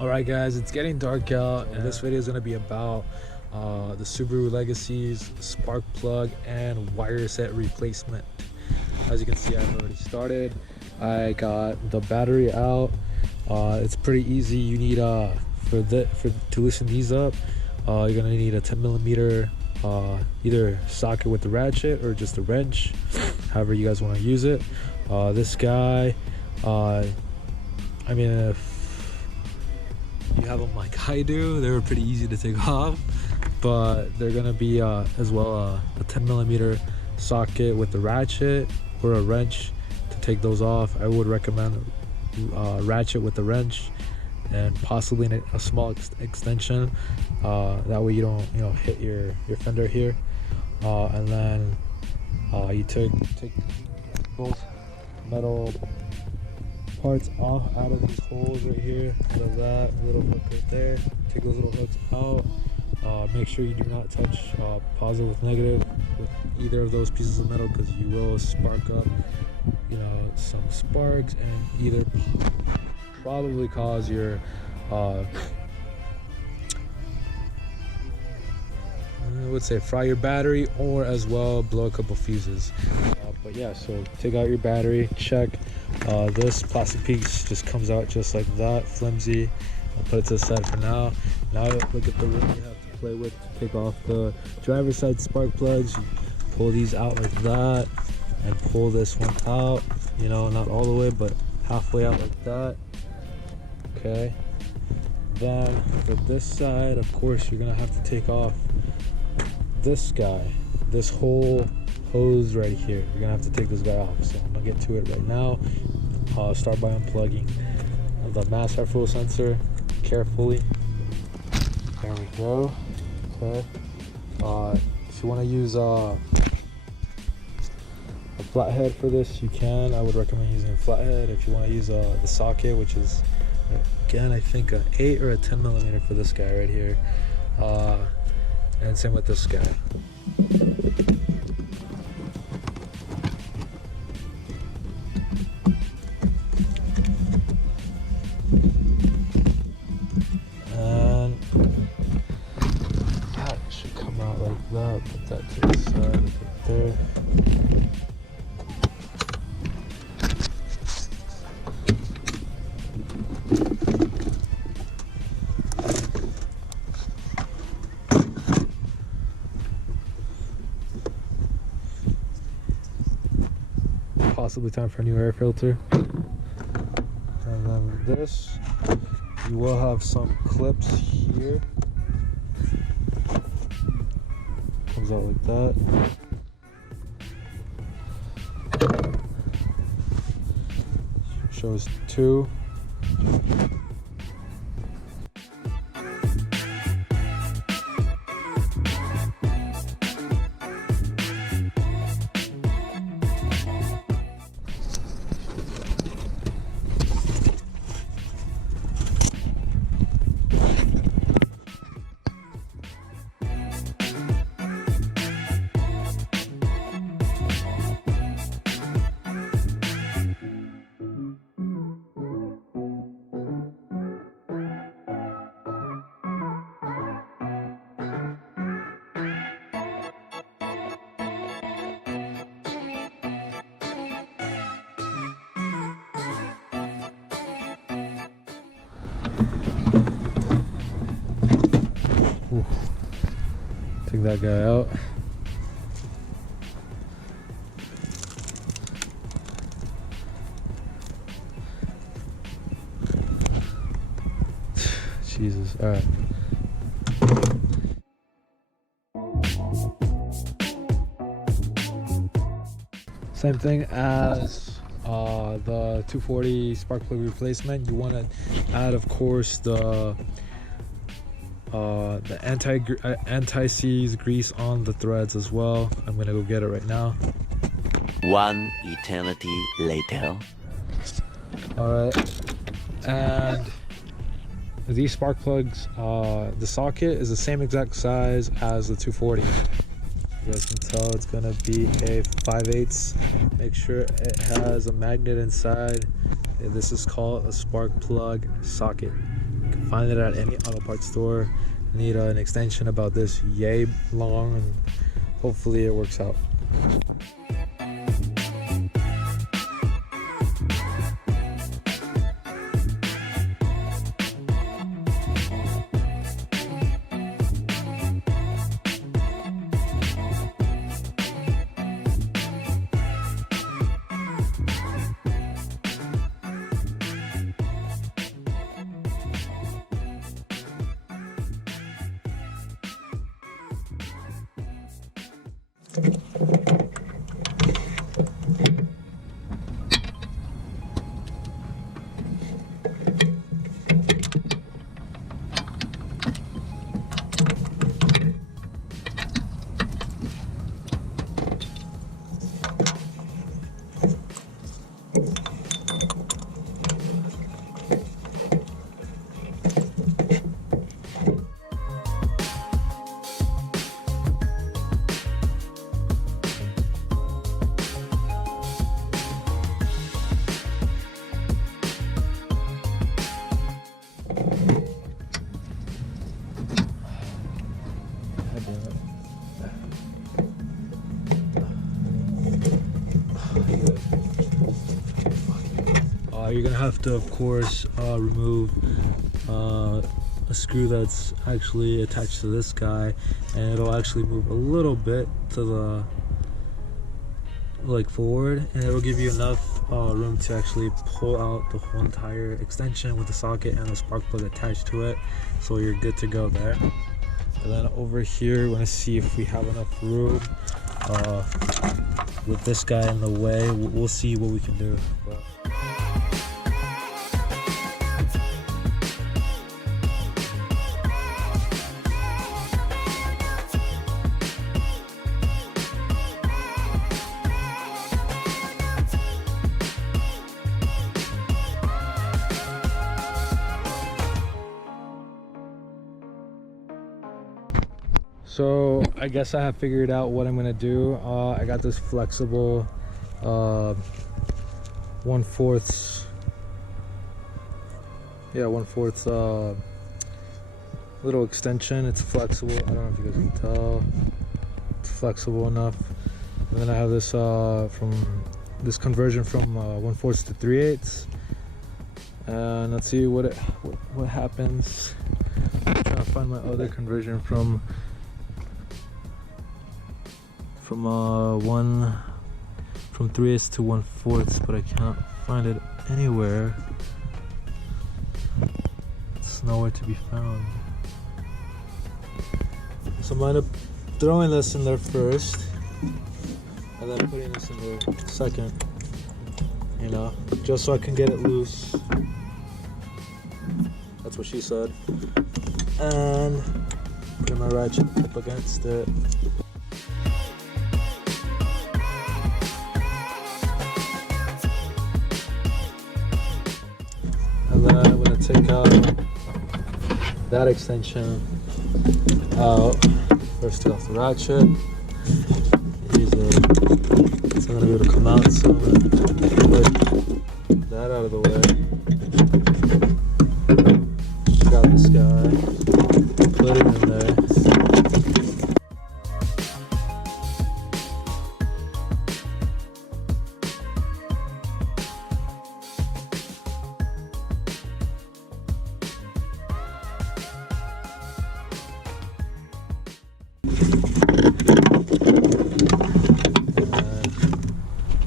Alright guys, it's getting dark out and this video is going to be about the Subaru Legacy's spark plug and wire set replacement. As you can see, I've already started. I got the battery out. It's pretty easy. You need to loosen these up, you're going to need a 10mm either socket with the ratchet or just a wrench, however you guys want to use it. This guy, I mean, if you have them like I do, they were pretty easy to take off, but they're gonna be as well a 10mm socket with the ratchet or a wrench to take those off. I would recommend ratchet with the wrench and possibly a small extension, that way you don't hit your fender here. And then you take both metal parts off out of these holes right here, out of that little hook right there. Take those little hooks out. Make sure you do not touch positive with negative with either of those pieces of metal, because you will spark up some sparks and either probably cause your I would say fry your battery, or as well blow a couple fuses. But yeah, so take out your battery, check. This plastic piece just comes out just like that, flimsy. I'll put it to the side for now. Now look at the room you have to play with to take off the driver's side spark plugs. You pull these out like that and pull this one out, not all the way but halfway out like that. Okay, then for this side, of course, you're gonna have to take off this guy, this whole hose right here. You're gonna have to take this guy off, so I'm gonna get to it right now. Start by unplugging the mass airflow sensor carefully. There we go. Okay, if you want to use a flathead for this, you can. I would recommend using a flathead. If you want to use the socket, which is again I think an 8 or a 10mm for this guy right here, and same with this guy. And that should come out like that. Put that to the side right there. Possibly time for a new air filter. And then this, you will have some clips here. Comes out like that. Shows 2. Take that guy out. Jesus, all right. Same thing as the 240 spark plug replacement. You want to add, of course, the anti-seize grease on the threads as well. I'm gonna go get it right now. One eternity later. All right, and these spark plugs, the socket is the same exact size as the 240. You guys can tell it's gonna be a 5/8. Make sure it has a magnet inside. This is called a spark plug socket. You can find it at any auto parts store. Need an extension about this yay long, and hopefully it works out. You're gonna have to, of course, remove a screw that's actually attached to this guy, and it'll actually move a little bit to the forward, and it'll give you enough room to actually pull out the whole entire extension with the socket and the spark plug attached to it, so you're good to go there. And then over here, we're gonna see if we have enough room with this guy in the way. We'll see what we can do. So I guess I have figured out what I'm gonna do. I got this flexible 1/4 little extension. It's flexible. I don't know if you guys can tell. It's flexible enough. And then I have this this conversion from 1/4 to 3/8. And let's see what happens. I'm trying to find my other conversion from 3/8 to 1/4, but I can't find it anywhere. It's nowhere to be found. So I'm gonna end up throwing this in there first, and then putting this in there second. You know, just so I can get it loose. That's what she said. And putting my ratchet up against it. And then I'm gonna take out that extension out. First take off the ratchet. Use it. It's not gonna be able to come out, so I'm gonna put that out of the way. Grab this guy, put it in there.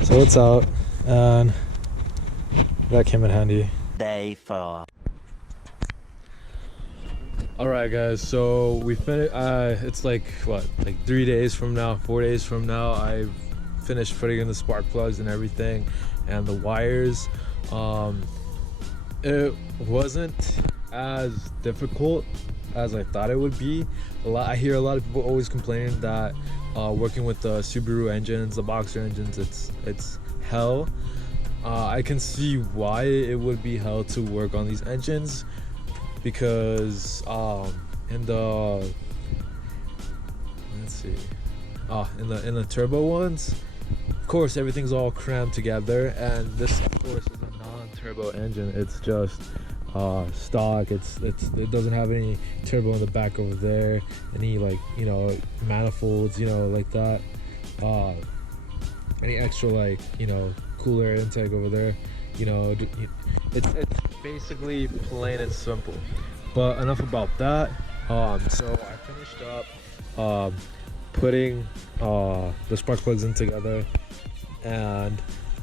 So it's out, and that came in handy. Day 4. Alright guys, so we finished. It's like 3 days from now, 4 days from now, I finished putting in the spark plugs and everything and the wires. It wasn't as difficult as I thought it would be. I hear a lot of people always complaining that working with the Subaru engines, the boxer engines, it's hell. I can see why it would be hell to work on these engines, because in the in the turbo ones, of course everything's all crammed together, and this of course is a non-turbo engine. It's just stock. It doesn't have any turbo in the back over there, any like, you know, manifolds, you know, like that, any extra like, you know, cool air intake over there, you know. It's basically plain and simple. But enough about that. So I finished up putting the spark plugs in together and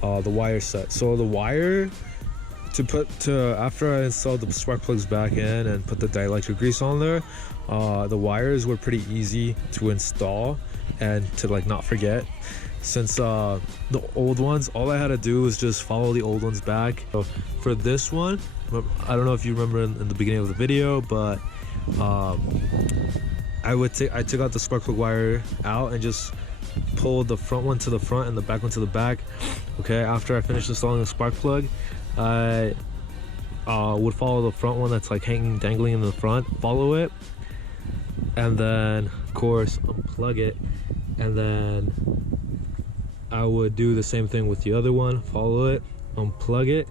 the wire set. So the wire after I installed the spark plugs back in and put the dielectric grease on there, the wires were pretty easy to install and to like not forget, since the old ones, all I had to do was just follow the old ones back. So for this one, I don't know if you remember in the beginning of the video, but I took out the spark plug wire out and just pulled the front one to the front and the back one to the back. Okay, after I finished installing the spark plug, I would follow the front one that's like dangling in the front, follow it, and then of course unplug it, and then I would do the same thing with the other one, follow it, unplug it,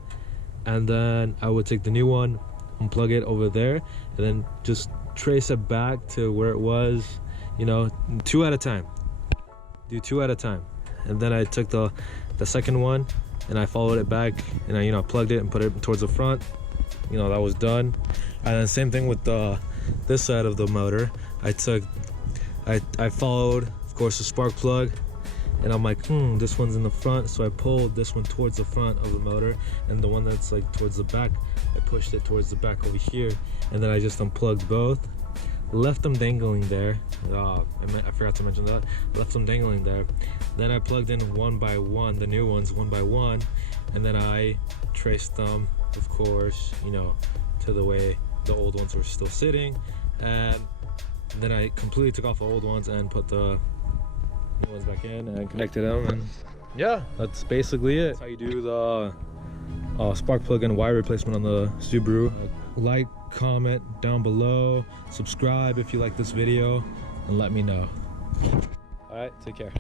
and then I would take the new one, unplug it over there, and then just trace it back to where it was, you know, 2 at a time. Do 2 at a time. And then I took the second one and I followed it back, and I, you know, plugged it and put it towards the front. You know, that was done. And then same thing with this side of the motor. I followed, of course, the spark plug, and I'm like, this one's in the front, so I pulled this one towards the front of the motor, and the one that's like towards the back, I pushed it towards the back over here, and then I just unplugged both, left them dangling there. I forgot to mention that. Left them dangling there. Then I plugged in one by one, the new ones one by one, and then I traced them, of course, you know, to the way the old ones were still sitting, and then I completely took off the old ones and put the new ones back in and connected them, and yeah, that's basically it. That's how you do the spark plug and wire replacement on the Subaru. Like, comment down below, subscribe if you like this video, and let me know. All right, take care.